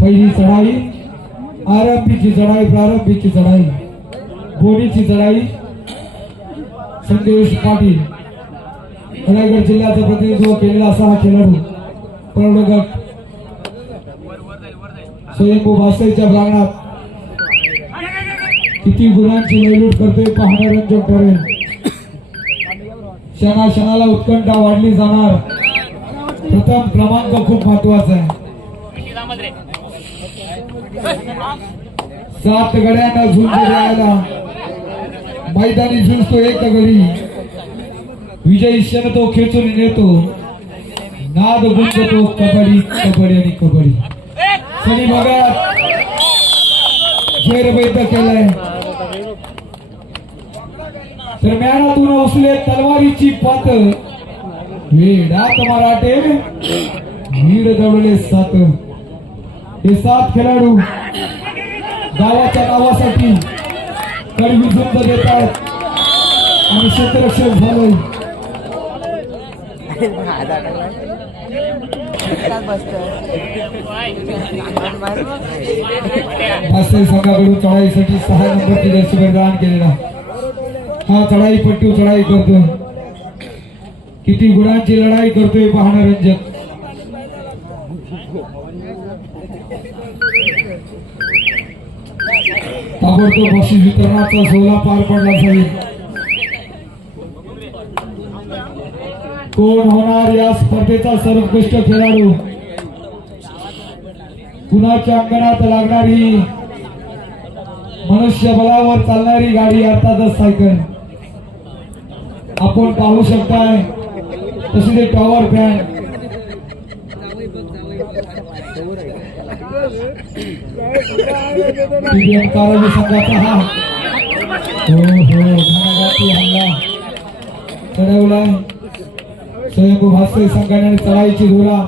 पहिली चढाई आरंभीची चढाई प्रारंभीची चढाई बोडीची चढाई संदेश पाटील. रायगड जिल्ह्याचं प्रतिनिधित्व केलेला असा हा खेळाडू प्रौढ गट स्वयंभू भाषेच्या प्रांगणात किती गुणांची लयलूट करते पाहणं करेल ठरेल क्षणा क्षणाला उत्कंठा वाढली जाणार. प्रथम क्रमांक खूप महत्त्वाचा आहे. सात गड्यांना झुंज द्यायला मैदानी झुंजतो एक गडी. विजयी क्षण तो खेचून नेतो. नाद गुंजतो कबड्डी कबड्डी आणि कबड्डी. सनी बघा. जेरबैद केलाय. तर म्यानातून असले तलवारीची पात वेडात मराठे भीड दडले सात. हे सात खेळाडू गावाच्या नावासाठी कडवी झुंज देतात. आणि क्षेत्ररक्षक झालंय. वास्तविक संघाकडून चढाईसाठी सहा नंबरची जर्सी दान केलेला. हा चढाई पट्टू चढाई करतोय. किती गुणांची लढाई करतोय पाहणं रंजक ताबडतोब बक्षीस वितरणाचा सोहळा पार पडला साहेब कोण होणार या स्पर्धेचा सर्वोत्कृष्ट खेळाडू? कुणाच्या अंगणात लागणारी मनुष्यबळावर चालणारी गाडी अर्थातच सायकल. आपण पाहू शकताय तसे ते टॉवर फॅन TVM कारणी संघाचा हा. हो हो हल्ला. चढवलाय स्वयंभू भास्कर संघाने चढाईची धुरा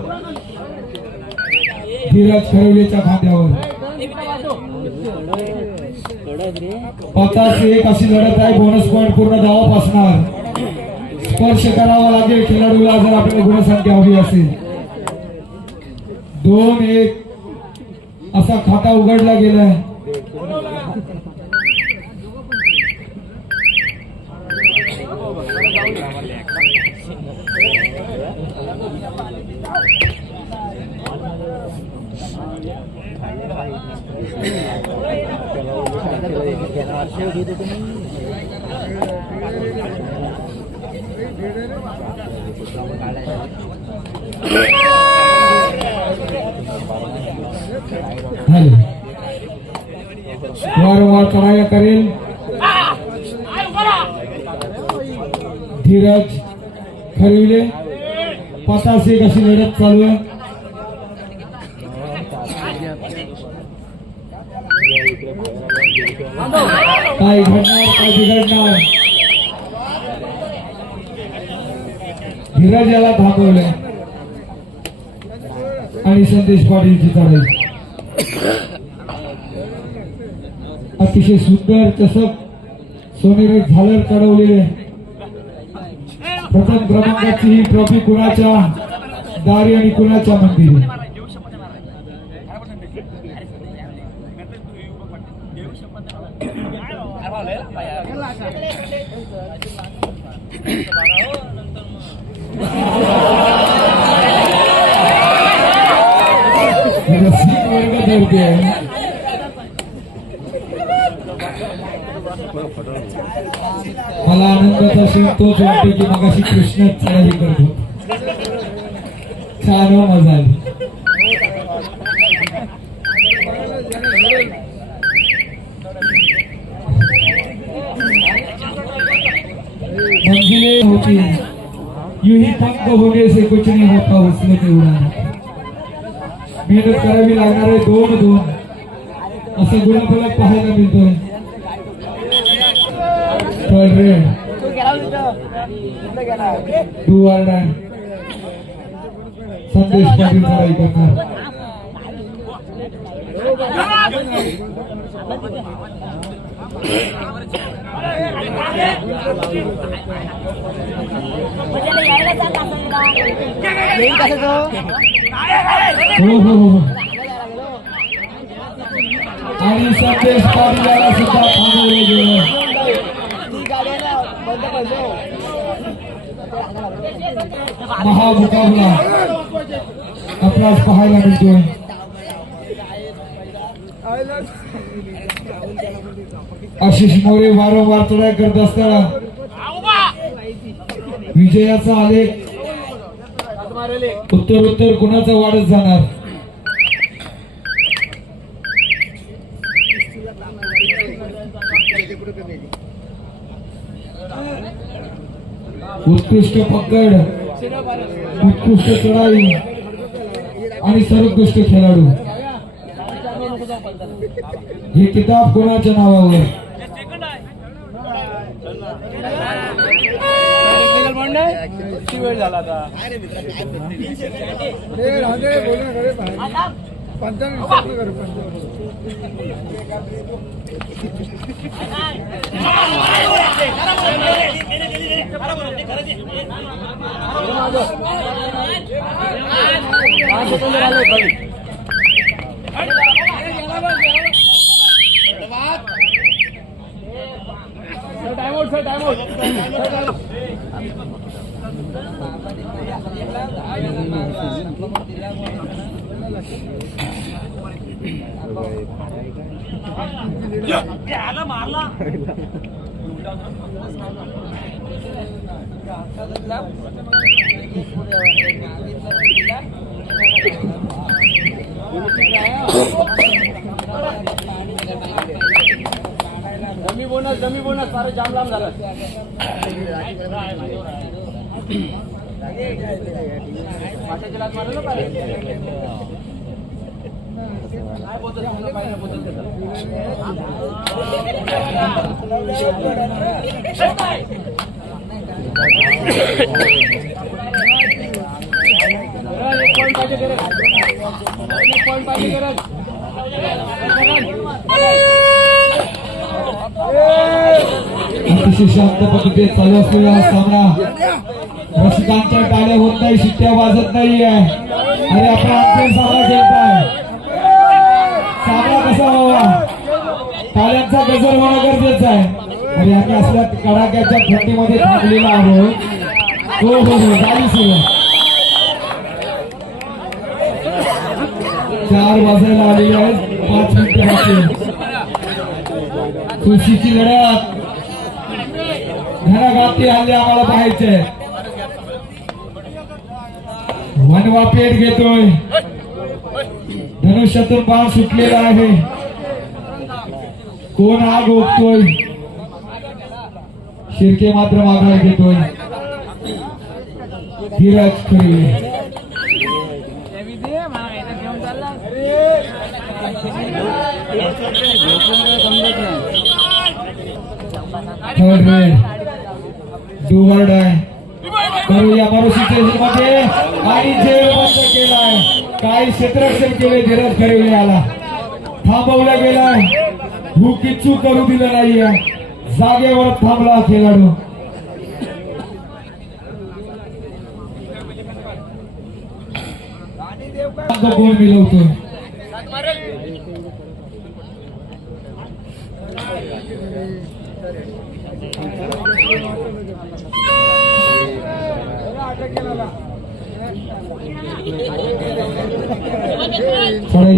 धीरज खरवलेच्या खांद्यावर. पचास एक अशी लढत आहे बोनस पॉईंट पूर्ण धावा असणार. स्पर्श करावा लागेल खेळाडूला जर आपल्याला गुणसंख्या हवी दोन एक असा खाता उघडला गेलाय चढाया करेल धीरज खरविले पचास एक अशी लढत चालू आहे. धीरज याला थांबवलंय आणि संदेश पाटीलची चढाई अतिशय सुंदर चषक सोनेरी झालर चढवलेले प्रथम क्रमांकाची ही ट्रॉफी कुणाच्या दारी आणि कुणाच्या मंदिरी मला आनंदाचा क्षण तोच वाटतो की मगाशी कृष्ण चढाई करतो छान हो, मजा आली मंजिले होती यू ही पंख होने से कुछ नहीं होता उसमें में उड़ान मेहनत करा भी लागणार दोन दोन असं गुणाफलक पाहायला मिळतोय पण टू आर संदेश पाटील हो हो हो आणि संदेश पाटील सुद्धा थांबवले गेले महामुकाबला आपणास पाहायला मिळतोय आशिष मोरे वारंवार चढाई करत असताना विजयाचा आलेख उत्तर उत्तर कुणाचा वाढत जाणार. उत्कृष्ट पकड उत्कृष्ट चढाई आणि सर्वोत्कृष्ट खेळाडू. हे किताब कोणाच्या नावावर? वेळ झाला आता. Sir, time out, sir, time out. Time out. Dummy bonus dummy bonus. सारे जाम लांब झालं. माशाची लात मारलं ना पाहिजे काय बोलतो तुम्हाला पाहिजे बोलतो त्याचं. बरं, एक point पाहिजे गरज. एक point पाहिजे गरज. अतिशय शांत पद्धतीने चालू असलेला हा सामना रसिकांच्या टाळ्या होत नाही शिट्ट्या वाजत नाही आहे आणि आपण अंतिम सामना खेळताय. सामना कसा व्हावा? टाळ्यांचा गजर होणं गरजेचं आहे. आणि आम्ही असल्या कडाक्याच्या थंडीमध्ये थांबलेला आहोत हो हो हो गाडी सुरू. चार वाजायला आलेली आहेत. पाच मिनिटं बाकी खुशीची लढत. घराघाती हल्ले आम्हाला पाहायचे वनवा पेट घेतोय. धनुष्यातून बाण सुटलेला आहे. कोण आग ओकतोय? शिर्के मात्र मागायला घेतोय. धीरज खरे थर्ड रेड डुवर्ड आहे करूया मारू सिच्युएशनमध्ये आणि जेल बंद केलाय काही क्षेत्ररक्षण केले धीरज खरेवले याला. थांबवला गेलाय. भूकी चूक करू दिलं नाहीये. जागेवर थांबला खेळाडू. गोल मिळवतोय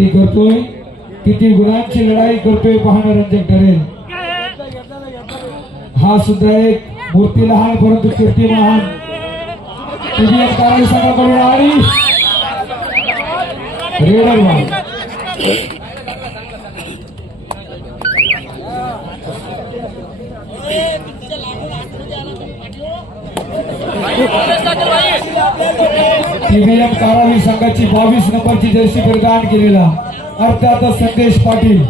करतोय. किती गुणांची लढाई करतोय पाहणं रंजक ठरेल हा सुद्धा एक मूर्ती लहान, परंतु कीर्ती महान. तुझी आणि रेडर टीव्हीएम कारावी संघाची बावीस नंबरची जर्सी परिधान केलेला. अर्थात संदेश पाटील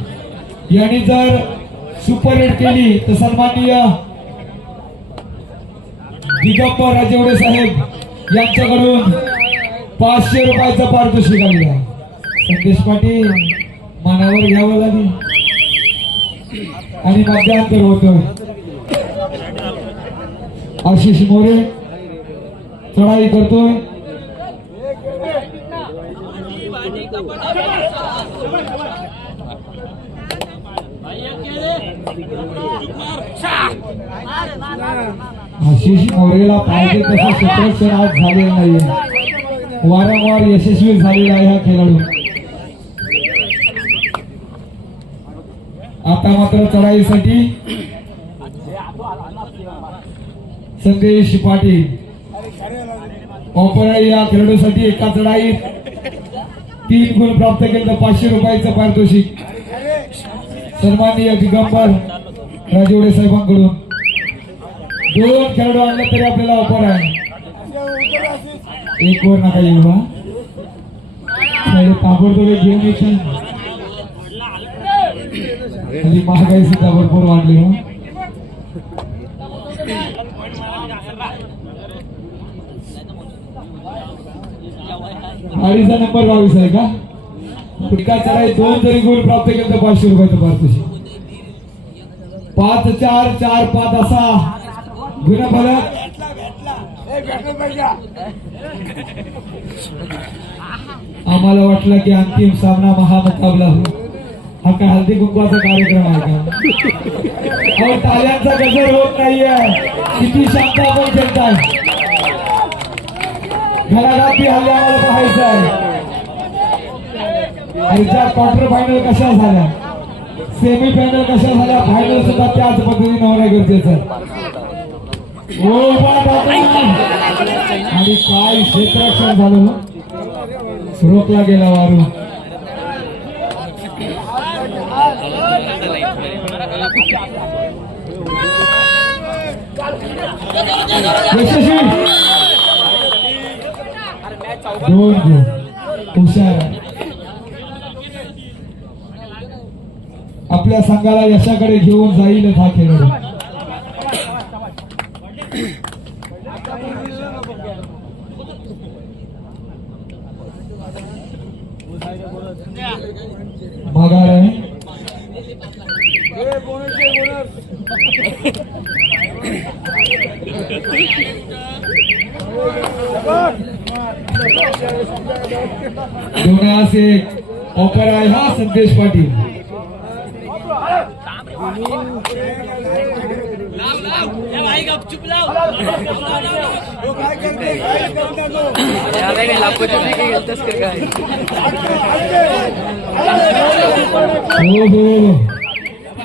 यांनी जर सुपर हिट केली तर सन्माननीय दिगंबर राजेवडे साहेब यांच्याकडून पाचशे रुपयाचा पारितोषिक आलेला संदेश पाटील मनावर घ्यावं लागेल. आणि मध्यांतर होत आशिष मोरे चढाई करतोय. आशिष मोरेला पाहिजे तसं क्षेत्ररक्षण आज झालेलं नाहीये. वारंवार यशस्वी झालेला आहे हा खेळाडू. आता मात्र चढाईसाठी संदेश पाटील. ऑपरा या खेळाडूसाठी एका चढाईत तीन गुण प्राप्त केले. तर पाचशे रुपयाचं पारितोषिक. सन्माननीय दिगंबर राजवडे साहेबांकडून. दोन खेळाडू आणले तरी आपल्याला ऑफर आहे. एक वर नका येऊ ताबडतोब घेऊन येतील आणि महागाई सुद्धा भरपूर वाढली हो. गाडीचा नंबर बावीस आहे का? पिका चढाई दोन जरी गोल प्राप्त केलं तर पाचशे रुपयाचं पाच चार चार पाच असा. गुणफलक आम्हाला वाटलं की अंतिम सामना महामुकाबला हो हा काय हल्दी कुंकवाचा कार्यक्रम आहे का? अहो टाळ्यांचा गजर होत नाहीये. किती शांत आपण खेळताय. घराघाती हल्ले आम्हाला पाहायचं आहे. आणि क्वार्टर फायनल कशा झाल्या? सेमी फायनल कशा झाल्या? फायनल सुद्धा त्याच पद्धतीने होणं गरजेचं आहे. आणि काय क्षेत्ररक्षण झालं हो? रोखला गेला वारू यशस्वी. दोन गुण. हुशार. आपल्या संघाला यशाकडे घेऊन जाईल हा खेळाडू. જોડાશે से ऑफ़र आए પાટીલ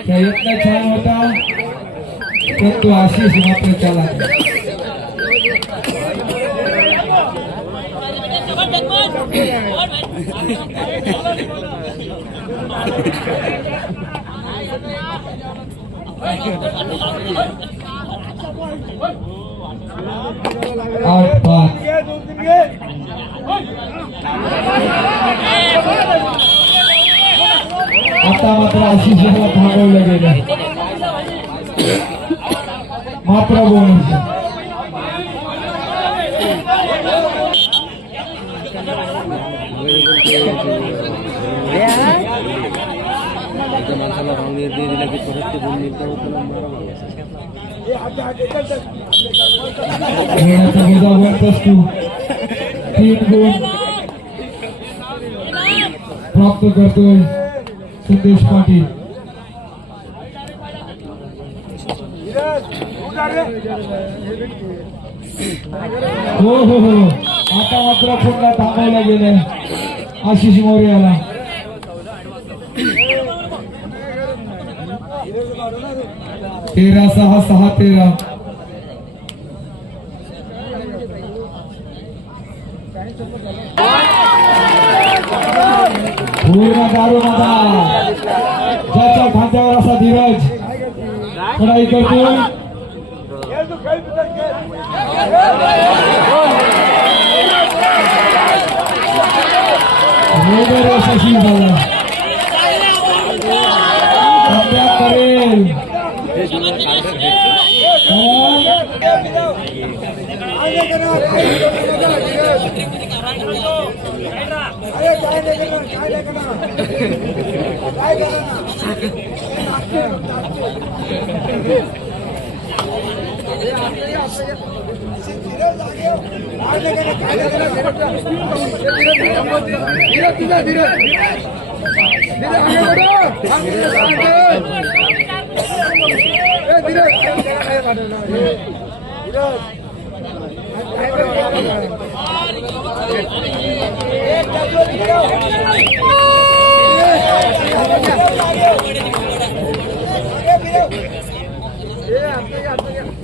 प्रयत्न छान होता तो आशीष मात्र आता मात्र आशिषला थांबवलं गेलं मात्र बोनस खेळाचा मुद्दा वरत असतो तीन गुण प्राप्त करतोय संदेश पाटील हो हो हो आता मात्र पुन्हा थांबवलं गेलं आशिष मोरे याला. तेरा सहा सहा तेरा. पूर्ण दारू माझा ज्याच्या खांद्यावर असा धीरज. चढाई 예배를 하십니다. 담배학과를 예, 앞쪽에, 앞쪽에.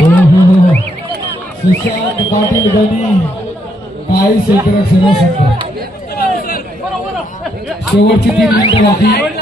हो सुशांत पाटील गणी काही क्षेत्ररक्षण संघ शेवटची तीन मिनिटं बाकी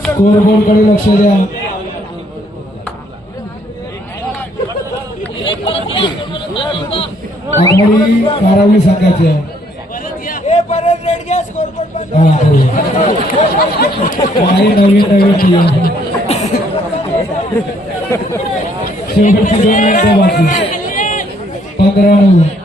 स्कोर बोर्डकडे लक्ष द्या. आघाडी कारावी संघाची आहे. काही नवीन नवीन शेवटची दोन मिनिटं बाकी. पंधरा नऊ.